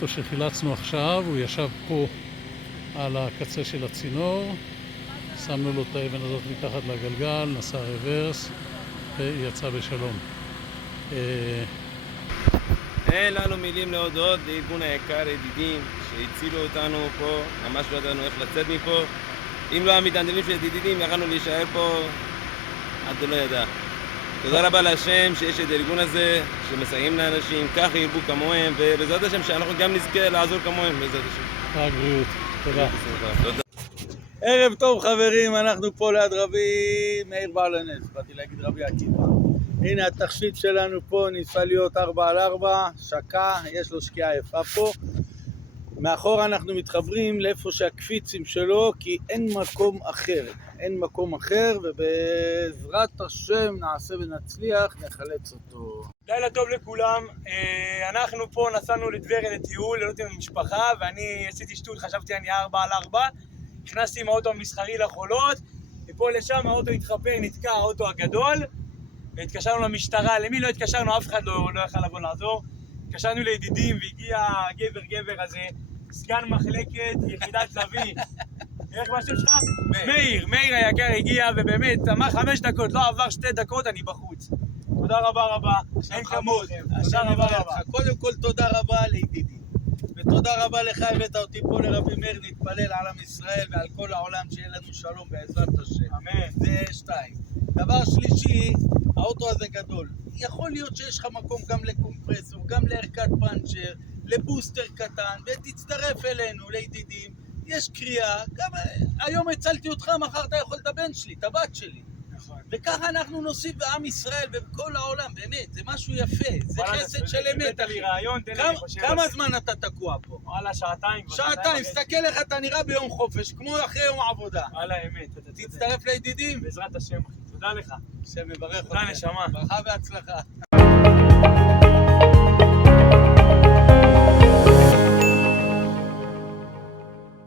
האוטו שחילצנו עכשיו, הוא ישב פה על הקצה של הצינור, שמנו לו את האבן הזאת מתחת לגלגל, נסע רוורס ויצא בשלום. אין לנו מילים להודות לארגון היקר ידידים שהצילו אותנו פה, ממש לא ידענו איך לצאת מפה. אם לא המתנדבים של ידידים יכלנו להישאר פה עד לא ידע. תודה רבה להשם שיש את הארגון הזה שמסייעים לאנשים, כך ירבו כמוהם, ובעזרת השם שאנחנו גם נזכה לעזור כמוהם בעזרת השם. רק בריאות, תודה. תודה. ערב טוב חברים, אנחנו פה ליד רבי מאיר בעל הנס, באתי להגיד רבי עקיבא. הנה התכשיט שלנו פה, ניסה להיות 4x4, שקע, יש לו שקיעה יפה פה. מאחור אנחנו מתחברים לאיפה שהקפיצים שלו, כי אין מקום אחר, ובעזרת השם נעשה ונצליח, נחלץ אותו. לילה טוב לכולם, אנחנו פה נסענו לטבריה לטיול, ללא עם משפחה, ואני עשיתי שטות, חשבתי אני 4x4, נכנסתי עם האוטו המסחרי לחולות, ופה לשם האוטו התחפר, נתקע האוטו הגדול, והתקשרנו למשטרה. למי לא התקשרנו? אף אחד לא יכל לבוא לעזור. התקשרנו לידידים והגיע גבר הזה, סגן מחלקת יחידת לוי. איך מה שם שלך? מאיר היקר הגיע, ובאמת אמר 5 דקות, לא עבר 2 דקות, אני בחוץ. תודה רבה, אין כמוכם. תודה רבה. קודם כל תודה רבה לידידי, ותודה רבה לך, הבאת אותי פה לרבי מאיר, נתפלל על עם ישראל ועל כל העולם שיהיה לנו שלום בעזרת השם. אמן. זה 2. דבר שלישי, האוטו הזה גדול. יכול להיות שיש לך מקום גם לקומפרסור, גם לערכת פאנצ'ר, לבוסטר קטן, ותצטרף אלינו, לידידים. יש קריאה, גם היום הצלתי אותך, מחר אתה יכול את הבן שלי, את הבת שלי. נכון. וככה אנחנו נוסיף בעם ישראל ובכל העולם, באמת, זה משהו יפה, זה חסד של אמת, אחי. כמה זמן אתה תקוע פה? וואלה, שעתיים. שעתיים, תסתכל איך אתה נראה ביום חופש, כמו אחרי יום עבודה. וואלה, אמת. תצטרף לידידים. בעזרת השם, אחי. תודה לך. השם מברך אותך. תודה, נשמה. ברכה והצלחה.